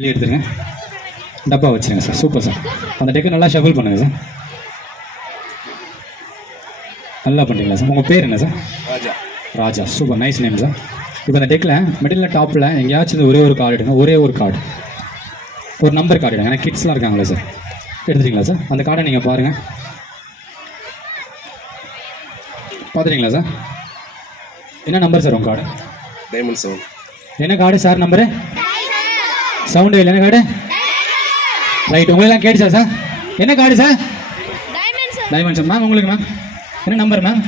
வெளியே எடுத்துருங்க, டப்பா வச்சுருங்க சார். Super sir. அந்த டெக்கை நல்லா ஷஃபிள் பண்ணுங்கள் சார். நல்லா பண்ணுறீங்களா சார்? உங்கள் பேர் என்ன சார்? ராஜா. ராஜா, சூப்பர், நைஸ் நேம் சார். இப்போ அந்த டெக்கில் மிடில் டாப்பில் எங்கேயாச்சும் ஒரே ஒரு கார்டு எடுங்க, ஒரே ஒரு கார்டு, ஒரு நம்பர் கார்டு எடுங்க. ஏன்னா கிட்ஸ்லாம் இருக்காங்களா சார்? எடுத்துட்டீங்களா சார்? அந்த கார்டை நீங்கள் பாருங்கள், பார்த்துட்டீங்களா சார்? என்ன நம்பர் சார் உங்கள் கார்டு? டைமண்ட் 7. என்ன கார்டு சார் நம்பரு? சவுண்டு இல்லை. என்ன கார்டு? ரைட். உங்களெல்லாம் கேட்டுச்சா சார்? என்ன card sir? Diamond sir. Ma'am உங்களுக்கு மேம் என்ன number ma'am?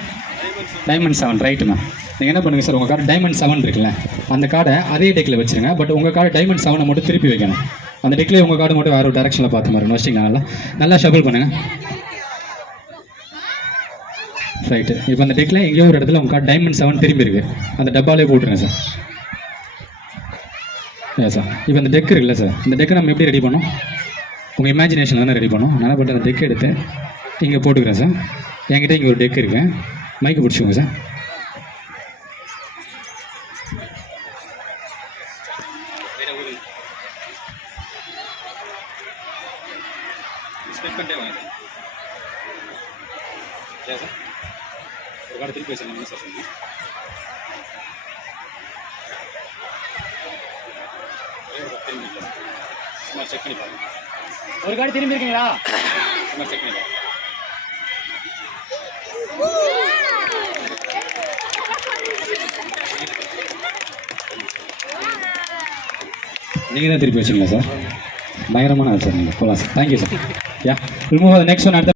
Diamond 7. Right ma'am. நீங்கள் என்ன பண்ணுங்கள் சார், உங்கள் கார்டு டைமண்ட் 7 இருக்குல்ல, அந்த கார்டை அதே டெக்கில் வச்சுருங்க. பட் உங்கள் கார்டு டைமண்ட் 7 மட்டும் திருப்பி வைக்கணும். அந்த டெக்கில் உங்கள் கார்டு மட்டும் வேறு ஒரு டேரக்ஷனில் பார்த்து மாதிரி வச்சிட்டிங்களா? நல்லா நல்லா ஷஃபிள் பண்ணுங்கள். ரைட்டு. இப்போ அந்த டெக்கில் எங்கேயோ ஒரு இடத்துல உங்கள் கார்டு டைமண்ட் 7 திரும்பி இருக்குது, அந்த டப்பாலே போட்டுருங்க சார். ஏன் சார்? இப்போ இந்த டெக் இருக்குல்ல சார், இந்த டெக்கை நம்ம எப்படி ரெடி பண்ணோம்? உங்கள் இமேஜினேஷனில் தானே ரெடி பண்ணோம். நான் பட் அந்த டெக் எடுத்து இங்கே போட்டுக்கிறேன் சார். என்கிட்ட இங்கே ஒரு டெக் இருக்கு, மைக்கு பிடிச்சிக்கோங்க சார். ஒரு கார்டு திருப்பி வச்சு சார் சொல்லுங்கள். செக் பண்ணி பாருங்க. ஒரு கார்டு திரும்பி இருக்கீங்களா? செக் பண்ணி பாருங்க. நீங்கள் தான் திருப்பி வச்சுங்களா சார்? பயங்கரமான ஆள் சார். நீங்கள் போகலாம் sir. Thank you sir. Yeah, remove next one.